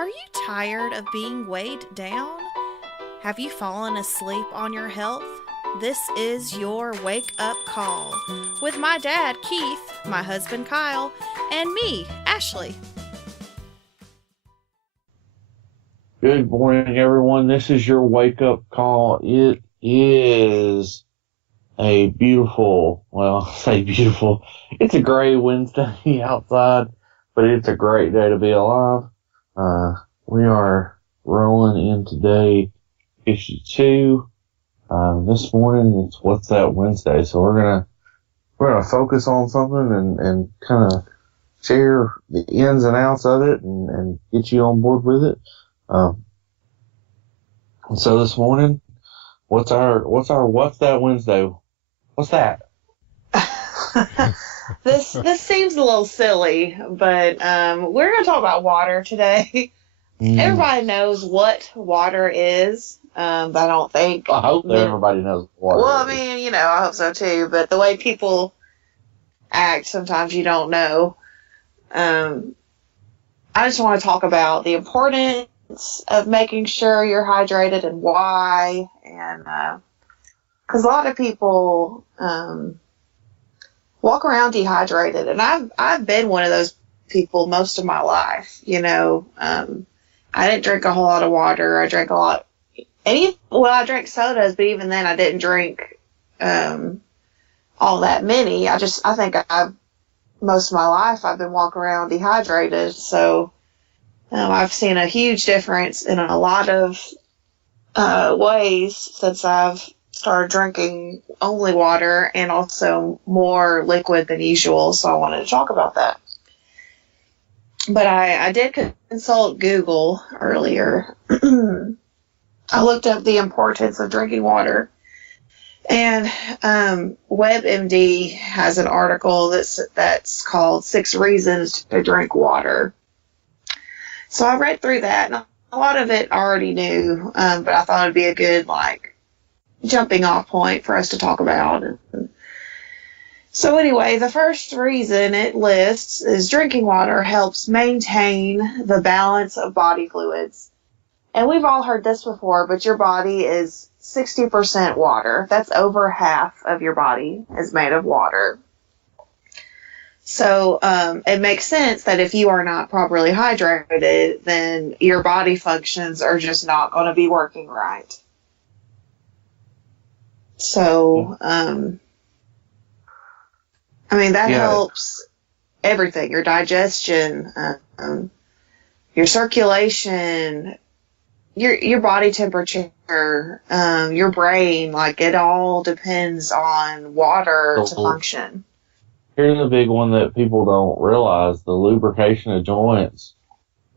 Are you tired of being weighed down? Have you fallen asleep on your health? This is your wake up call with my dad, Keith, my husband, Kyle, and me, Ashley. Good morning, everyone. This is your wake up call. It is a beautiful, well, I say beautiful. It's a gray Wednesday outside, but it's a great day to be alive. We are rolling into day 52. This morning it's What's That Wednesday. So we're gonna focus on something and kind of share the ins and outs of it and get you on board with it. So this morning, what's that Wednesday? What's that? This seems a little silly, but we're going to talk about water today. Everybody knows what water is, but I don't think. I hope that everybody knows what water Well, I is. mean, I hope so too. But the way people act, sometimes you don't know. I just want to talk about the importance of making sure you're hydrated and why, and because a lot of people walk around dehydrated, and I've been one of those people most of my life. I didn't drink a whole lot of water. I drank a lot. I drank sodas, but even then I didn't drink all that many. I think most of my life I've been walking around dehydrated. So I've seen a huge difference in a lot of ways since I've started drinking only water and also more liquid than usual. So I wanted to talk about that. But I did consult Google earlier. I looked up the importance of drinking water. And WebMD has an article that's called 6 Reasons to Drink Water. So I read through that, and a lot of it I already knew, but I thought it'd be a good, jumping off point for us to talk about. So anyway, the first reason it lists is drinking water helps maintain the balance of body fluids. And we've all heard this before, but your body is 60% water. That's over half of your body is made of water. So it makes sense that if you are not properly hydrated, then your body functions are just not going to be working right. So, that helps everything, your digestion, your circulation, your body temperature, your brain, it all depends on water to function. Here's a big one that people don't realize: the lubrication of joints.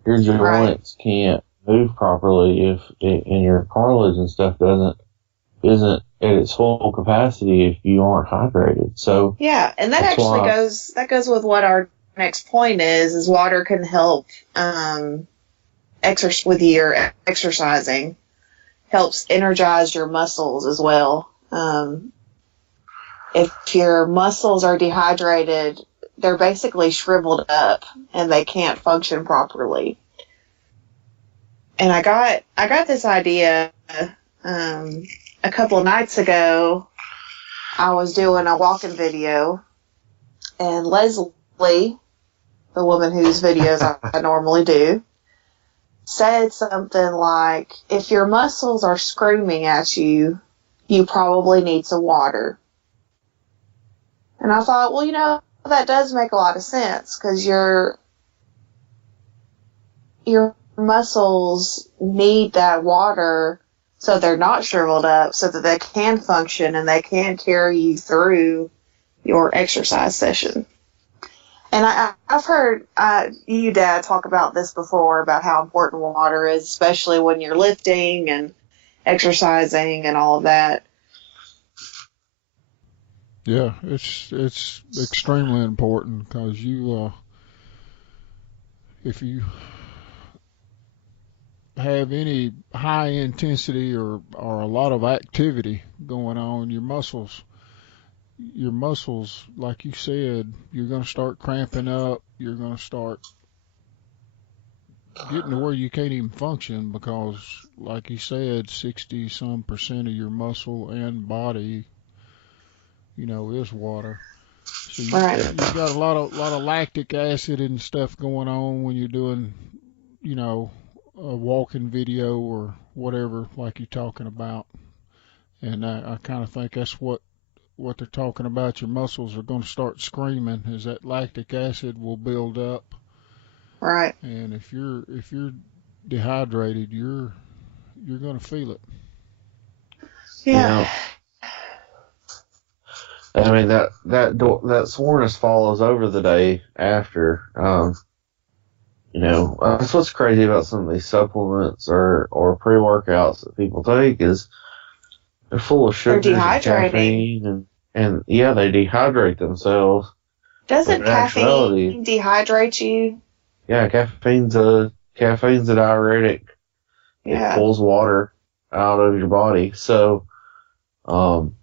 Your joints can't move properly and your cartilage and stuff isn't at its full capacity if you aren't hydrated. So yeah, and that actually goes with what our next point is water can help with your exercising, helps energize your muscles as well. If your muscles are dehydrated, they're basically shriveled up and they can't function properly. And I got this idea a couple of nights ago. I was doing a walking video, and Leslie, the woman whose videos I normally do, said something like, if your muscles are screaming at you, you probably need some water. And I thought, well, that does make a lot of sense, because your muscles need that water so they're not shriveled up, so that they can function and they can carry you through your exercise session. And I've heard you, Dad, talk about this before, about how important water is, especially when you're lifting and exercising and all of that. Yeah, it's extremely important because if you have any high intensity or a lot of activity going on, your muscles, like you said, you're going to start cramping up. You're going to start getting to where you can't even function because, like you said, 60% of your muscle and body, is water. So Right. you got a lot of lactic acid and stuff going on when you're doing, a walking video or whatever, like you're talking about. And I kind of think that's what they're talking about. Your muscles are going to start screaming, is that lactic acid will build up, Right. and if you're dehydrated, you're going to feel it. Yeah. Yeah. I mean that soreness follows over the day after. That's what's crazy about some of these supplements or pre-workouts that people take is they're full of They're sugars and dehydrating. caffeine and yeah, they dehydrate themselves. But Doesn't in actuality, caffeine dehydrate you? yeah, caffeine's a diuretic. It Yeah. pulls water out of your body. So, um,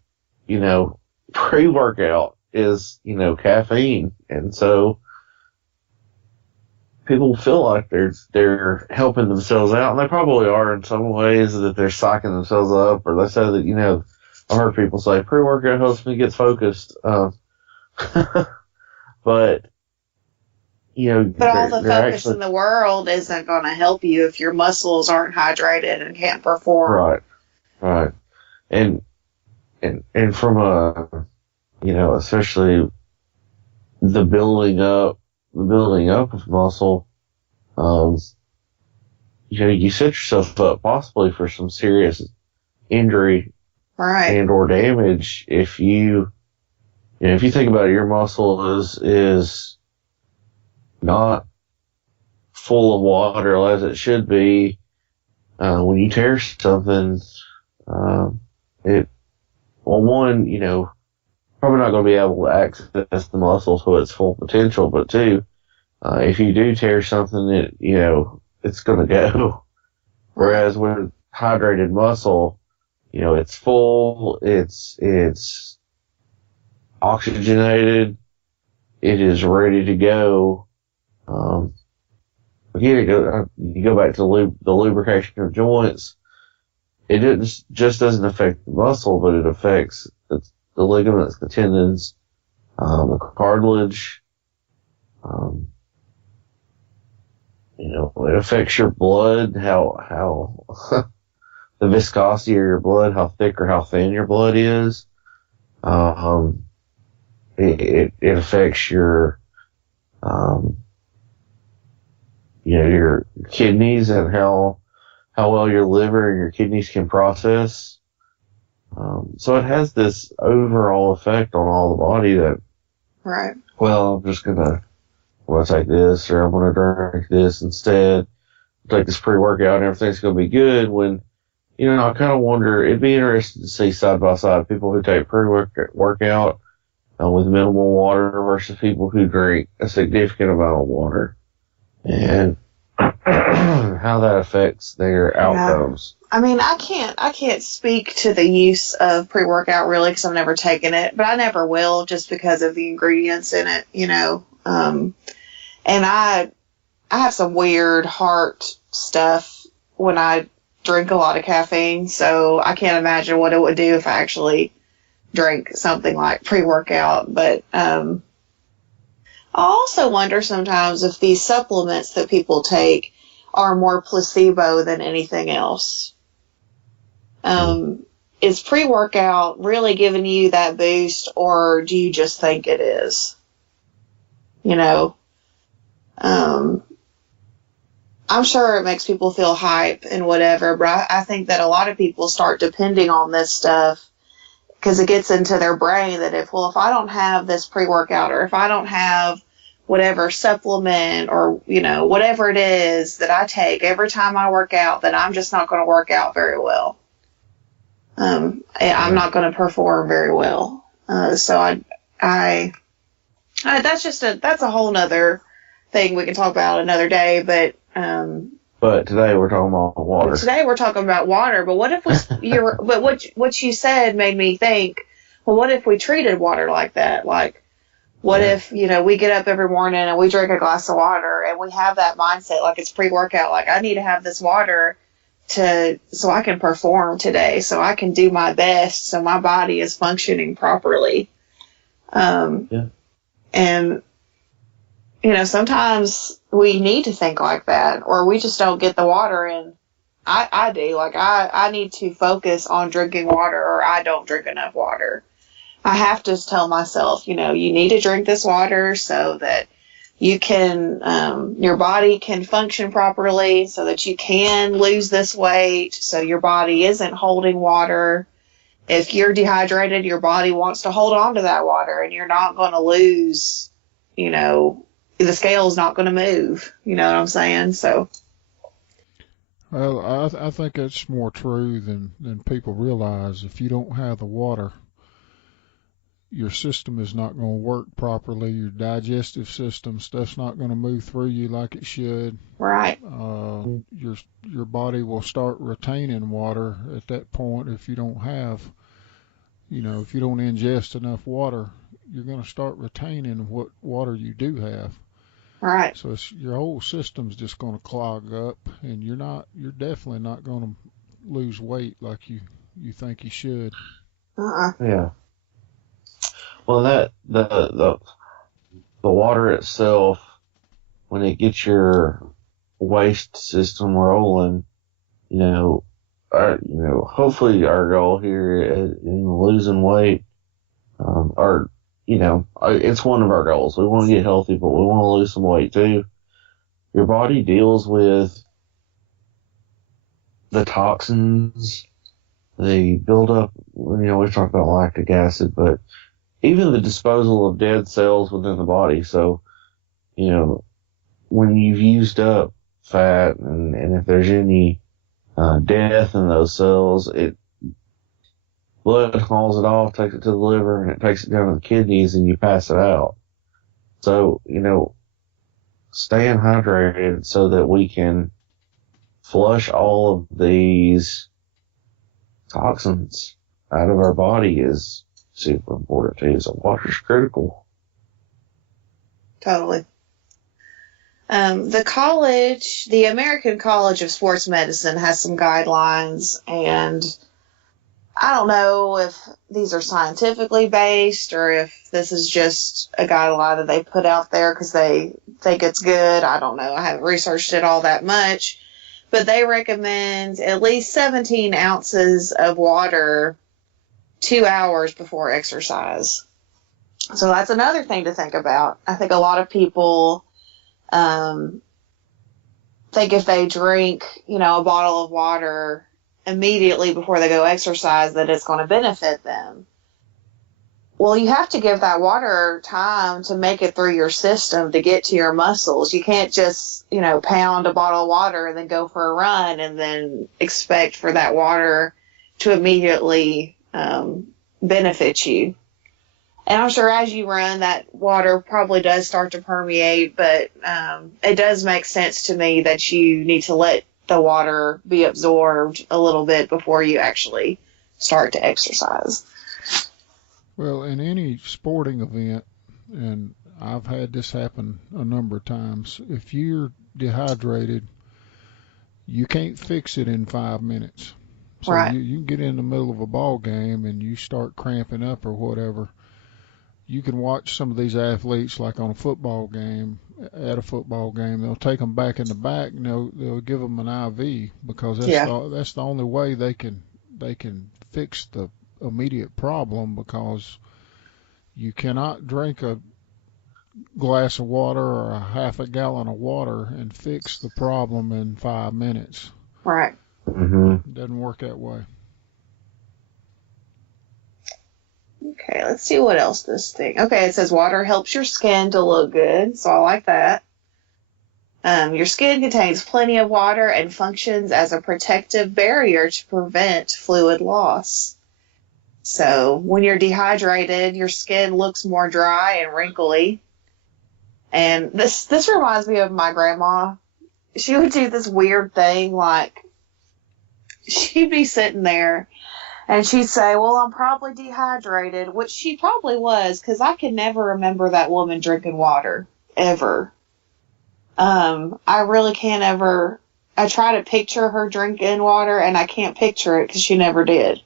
pre-workout is, caffeine. And so people feel like they're helping themselves out, and they probably are in some ways, that they're psyching themselves up, or they say that, I've heard people say pre-workout helps me get focused. But, But all the they're focus actually in the world isn't going to help you if your muscles aren't hydrated and can't perform. right. And from especially the building up of muscle, you set yourself up possibly for some serious injury Right. and or damage if if you think about it, your muscle is not full of water as it should be. When you tear something, probably not going to be able to access the muscle to its full potential, but two, if you do tear something, it's going to go. Whereas with hydrated muscle, it's full, it's oxygenated, it is ready to go. Again, you go back to the lubrication of joints. It just doesn't affect the muscle, but it affects the ligaments, the tendons, the cartilage. It affects your blood, how the viscosity of your blood, how thick or how thin your blood is. It affects your your kidneys and how well your liver and your kidneys can process. So it has this overall effect on all the body that, Right. well, I'm going to take this, or I'm going to drink this instead, take this pre-workout and everything's going to be good, when, I kind of wonder, it'd be interesting to see side by side people who take pre-workout with minimal water versus people who drink a significant amount of water, and how that affects their outcomes. I mean, I can't speak to the use of pre-workout really because I've never taken it, but I never will just because of the ingredients in it, and I have some weird heart stuff when I drink a lot of caffeine, so I can't imagine what it would do if I actually drank something like pre-workout. But I also wonder sometimes if these supplements that people take are more placebo than anything else. Is pre-workout really giving you that boost, or do you just think it is? I'm sure it makes people feel hype and whatever, but I think that a lot of people start depending on this stuff because it gets into their brain that if I don't have this pre-workout, or if I don't have whatever supplement or, whatever it is that I take every time I work out, then I'm just not going to work out very well. I'm not going to perform very well. So that's a whole nother thing we can talk about another day, but today we're talking about water. But what if what you said made me think, well, what if we treated water like that? Like, What Yeah. if, we get up every morning and we drink a glass of water and we have that mindset like it's pre-workout, like I need to have this water so I can perform today, so I can do my best, so my body is functioning properly. Yeah. And, sometimes we need to think like that, or we just don't get the water in. I do. Like, I need to focus on drinking water, or I don't drink enough water. I have to tell myself, you need to drink this water so that you can, your body can function properly, so that you can lose this weight, so your body isn't holding water. If you're dehydrated, your body wants to hold on to that water, and you're not going to lose, the scale's not going to move. You know what I'm saying? So, Well, I think that's more true than people realize. If you don't have the water, your system is not going to work properly. Your digestive system, stuff's not going to move through you like it should. right. Your body will start retaining water at that point. If you don't have, if you don't ingest enough water, you're going to start retaining what water you do have. Right. So your whole system's just going to clog up, and you're definitely not going to lose weight like you think you should. Yeah. Well, the water itself, when it gets your waste system rolling, hopefully our goal here in losing weight, it's one of our goals. We want to get healthy, but we want to lose some weight too. Your body deals with the toxins, the buildup. We talk about lactic acid, but even the disposal of dead cells within the body. So, when you've used up fat and if there's any death in those cells, blood hauls it off, takes it to the liver, and it takes it down to the kidneys, and you pass it out. So, staying hydrated so that we can flush all of these toxins out of our body is super important too. So water's critical. Totally. The American College of Sports Medicine has some guidelines, and I don't know if these are scientifically based or if this is just a guideline that they put out there because they think it's good. I don't know. I haven't researched it all that much, but they recommend at least 17 ounces of water 2 hours before exercise. So that's another thing to think about. I think a lot of people think if they drink, a bottle of water immediately before they go exercise that it's going to benefit them. Well, you have to give that water time to make it through your system to get to your muscles. You can't just, pound a bottle of water and then go for a run and then expect for that water to immediately benefit you. And I'm sure as you run, that water probably does start to permeate, but it does make sense to me that you need to let the water be absorbed a little bit before you actually start to exercise. Well, in any sporting event, and I've had this happen a number of times, if you're dehydrated, you can't fix it in 5 minutes. So Right. you get in the middle of a ball game and you start cramping up or whatever. You can watch some of these athletes like on a football game, at a football game, they'll take them back in the back and they'll give them an IV because that's the only way they can fix the immediate problem, because you cannot drink a glass of water or a half a gallon of water and fix the problem in 5 minutes. Right. Mm-hmm. It doesn't work that way. Okay, let's see what else this thing. Okay, it says water helps your skin to look good, so I like that. Your skin contains plenty of water and functions as a protective barrier to prevent fluid loss. So when you're dehydrated, your skin looks more dry and wrinkly. And this reminds me of my grandma. She would do this weird thing, like she'd be sitting there And she'd say, well, I'm probably dehydrated, which she probably was, because I can never remember that woman drinking water, ever. I really can't ever. I try to picture her drinking water, and I can't picture it because she never did.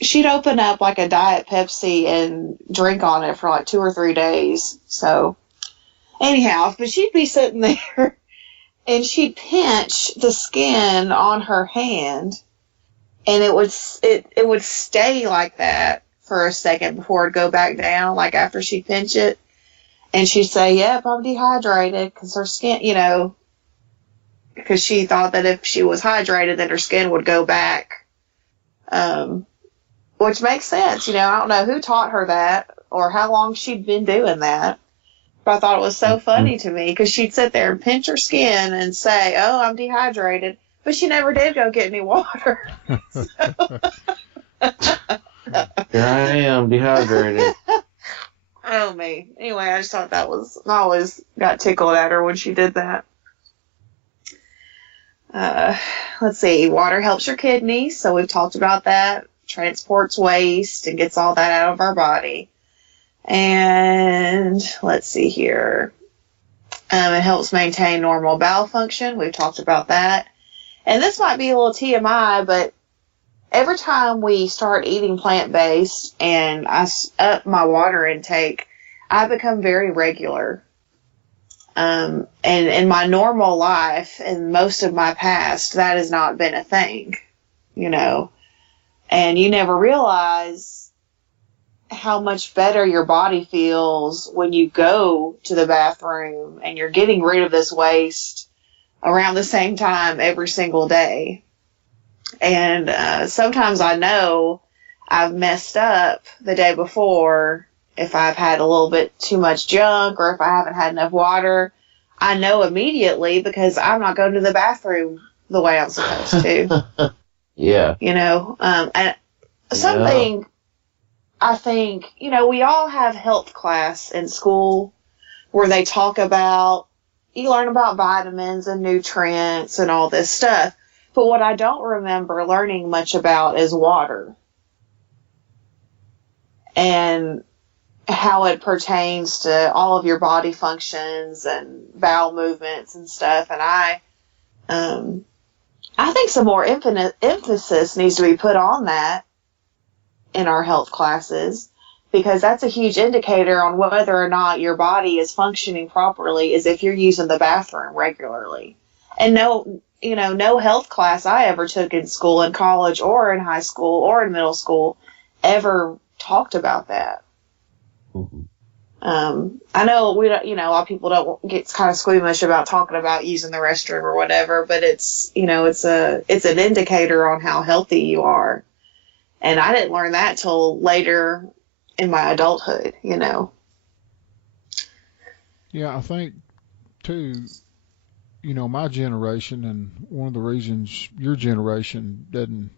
She'd open up like a Diet Pepsi and drink on it for like 2 or 3 days. So, anyhow, but she'd be sitting there, and she'd pinch the skin on her hand, and it would stay like that for a second before it'd go back down, like after she pinch it. And she'd say, yep, I'm dehydrated, because her skin, because she thought that if she was hydrated, then her skin would go back. Which makes sense. I don't know who taught her that or how long she'd been doing that. But I thought it was so funny to me, because she'd sit there and pinch her skin and say, oh, I'm dehydrated. But she never did go get any water. Here I am, dehydrated. Oh, me. Anyway, I just thought I always got tickled at her when she did that. Let's see. Water helps your kidneys, so we've talked about that. Transports waste and gets all that out of our body. And let's see here. It helps maintain normal bowel function. We've talked about that. And this might be a little TMI, but every time we start eating plant-based and I up my water intake, I become very regular. And in my normal life and most of my past, that has not been a thing, And you never realize how much better your body feels when you go to the bathroom and you're getting rid of this waste around the same time every single day. And sometimes I know I've messed up the day before if I've had a little bit too much junk or if I haven't had enough water. I know immediately because I'm not going to the bathroom the way I'm supposed to. Yeah. And something I think, we all have health class in school where they talk about, you learn about vitamins and nutrients and all this stuff. But what I don't remember learning much about is water and how it pertains to all of your body functions and bowel movements and stuff. And I think some more emphasis needs to be put on that in our health classes, because that's a huge indicator on whether or not your body is functioning properly, is if you're using the bathroom regularly. And no health class I ever took in school, in college or in high school or in middle school ever talked about that. Mm-hmm. I know a lot of people don't get kind of squeamish about talking about using the restroom or whatever, but it's an indicator on how healthy you are. And I didn't learn that till later in my adulthood, Yeah, I think too, my generation, and one of the reasons your generation doesn't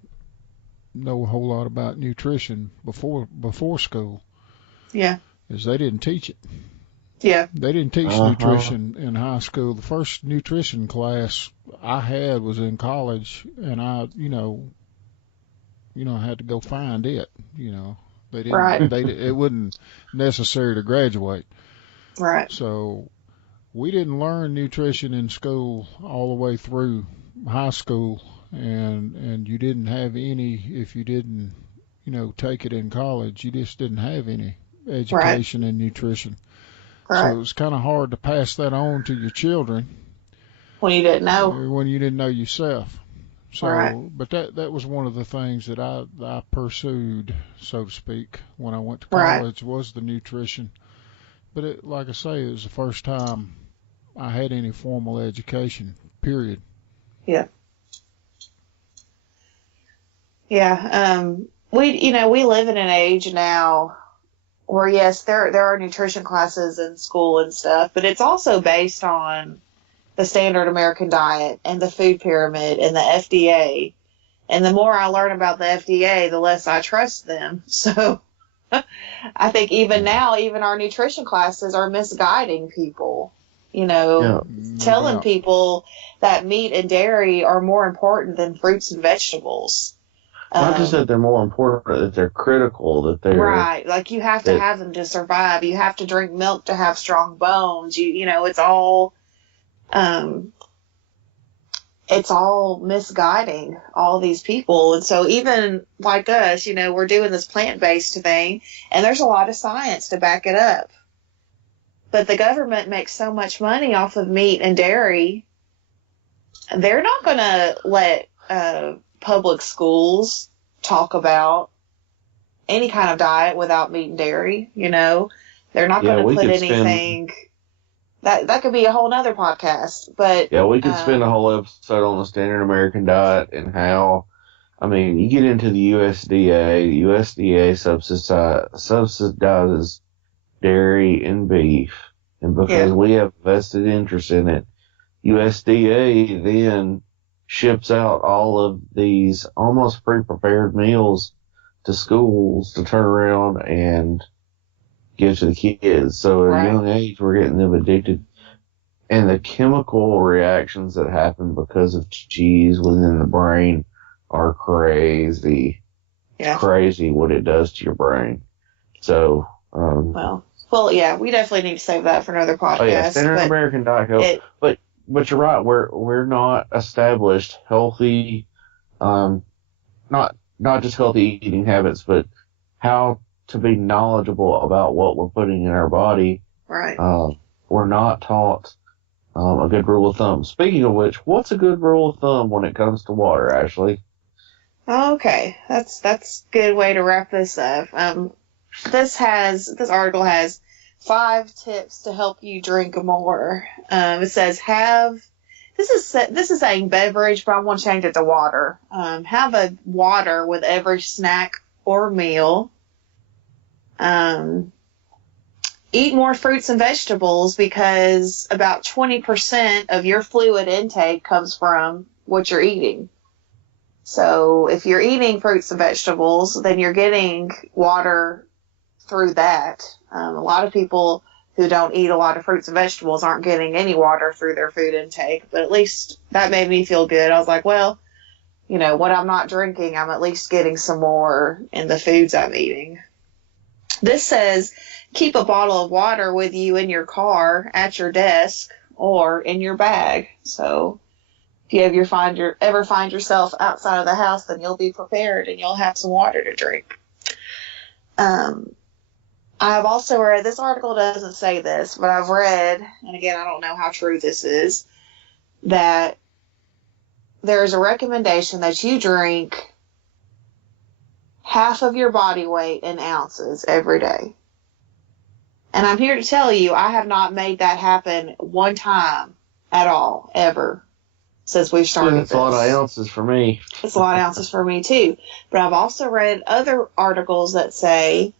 know a whole lot about nutrition before school, is they didn't teach it. Yeah. They didn't teach nutrition in high school. The first nutrition class I had was in college, and I had to go find it. They didn't. Right. It wasn't necessary to graduate. Right. So we didn't learn nutrition in school all the way through high school, and you didn't have any if you didn't, take it in college. You just didn't have any education in nutrition. Right. So it was kind of hard to pass that on to your children when you didn't know. When you didn't know yourself. So, right. But that was one of the things that I pursued, so to speak, when I went to college, was the nutrition. But like I say, it was the first time I had any formal education, period. Yeah. Yeah. We live in an age now where, yes, there are nutrition classes in school and stuff, but it's also based on the standard American diet and the food pyramid and the FDA. And the more I learn about the FDA, the less I trust them. So I think even now, even our nutrition classes are misguiding people, telling people that meat and dairy are more important than fruits and vegetables. Not just that they're more important, but that they're critical, that they're right. Like you have to that have them to survive. You have to drink milk to have strong bones. You know, um, it's all misguiding all these people. And so even like us, you know, we're doing this plant-based thing and there's a lot of science to back it up. But the government makes so much money off of meat and dairy. They're not going to let public schools talk about any kind of diet without meat and dairy, you know. They're not going to put anything that could be a whole nother podcast. But yeah, we could spend a whole episode on the standard American diet and how, I mean, you get into the USDA. The USDA subsidizes dairy and beef, and because we have a vested interest in it, USDA then ships out all of these almost pre-prepared meals to schools to turn around and give to the kids. So at a young age, we're getting them addicted. And the chemical reactions that happen because of cheese within the brain are crazy. Yeah. It's crazy what it does to your brain. So, well, yeah, we definitely need to save that for another podcast. Oh yeah, standard American diet Coke. But you're right, we're not established healthy, not just healthy eating habits, but how to be knowledgeable about what we're putting in our body. Right. We're not taught a good rule of thumb. Speaking of which, what's a good rule of thumb when it comes to water, Ashley? Okay, that's a good way to wrap this up. This article has 5 tips to help you drink more. It says this is saying beverage, but I want to change it to water. Have a water with every snack or meal. Eat more fruits and vegetables because about 20% of your fluid intake comes from what you're eating. So if you're eating fruits and vegetables, then you're getting water through that. A lot of people who don't eat a lot of fruits and vegetables aren't getting any water through their food intake, but at least that made me feel good. I was like, well, you know, what I'm not drinking, I'm at least getting some more in the foods I'm eating. This says keep a bottle of water with you in your car, at your desk, or in your bag. So if you ever find yourself outside of the house, then you'll be prepared and you'll have some water to drink. I've also read, this article doesn't say this, but I've read, and again, I don't know how true this is, that there's a recommendation that you drink half of your body weight in ounces every day. And I'm here to tell you, I have not made that happen one time at all, ever, since we've started this. It's a lot of ounces for me. It's a lot of ounces for me, too. But I've also read other articles that say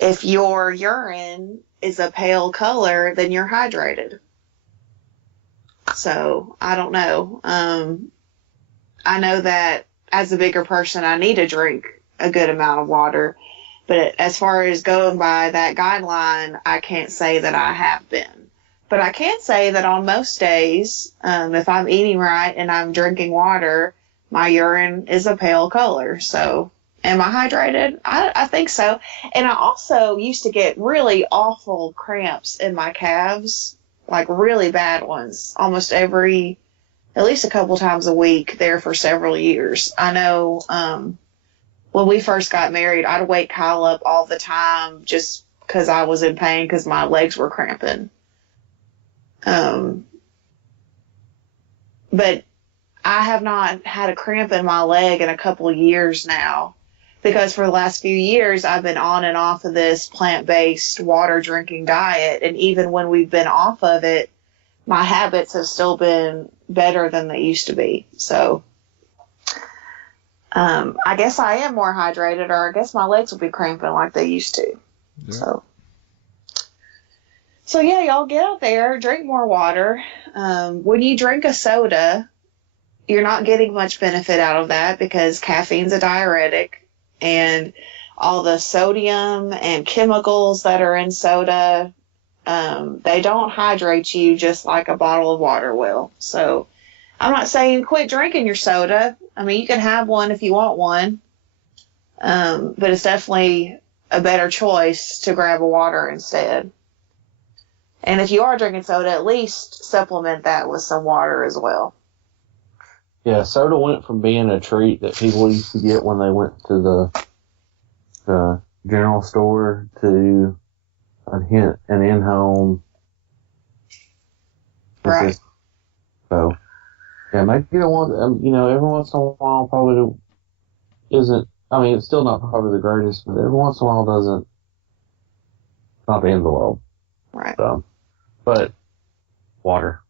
if your urine is a pale color, then you're hydrated. So, I don't know. I know that as a bigger person, I need to drink a good amount of water. But as far as going by that guideline, I can't say that I have been. But I can say that on most days, if I'm eating right and I'm drinking water, my urine is a pale color. So, am I hydrated? I think so. And I also used to get really awful cramps in my calves, like really bad ones, almost at least a couple times a week there for several years. I know when we first got married, I'd wake Kyle up all the time just because I was in pain because my legs were cramping. But I have not had a cramp in my leg in a couple of years now because for the last few years I've been on and off of this plant-based water drinking diet. And even when we've been off of it, my habits have still been better than they used to be. So I guess I am more hydrated, or I guess my legs will be cramping like they used to. Yeah. So yeah, y'all get out there, drink more water. When you drink a soda, you're not getting much benefit out of that because caffeine's a diuretic, and all the sodium and chemicals that are in soda, they don't hydrate you just like a bottle of water will. So I'm not saying quit drinking your soda. I mean, you can have one if you want one, But it's definitely a better choice to grab a water instead. And if you are drinking soda, at least supplement that with some water as well. Yeah, soda went from being a treat that people used to get when they went to the general store to an in-home. Right. So, yeah, maybe you don't want, every once in a while probably isn't, I mean, it's still not probably the greatest, but every once in a while doesn't, it's not the end of the world. Right. So, but water,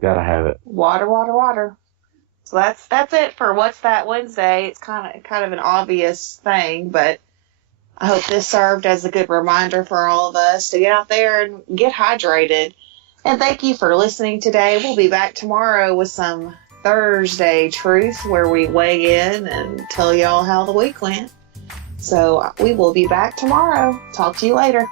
gotta have it. Water, water, water. So that's it for What's That Wednesday. It's kind of an obvious thing, but I hope this served as a good reminder for all of us to get out there and get hydrated. And thank you for listening today. We'll be back tomorrow with some Thursday truth where we weigh in and tell y'all how the week went. So we will be back tomorrow. Talk to you later.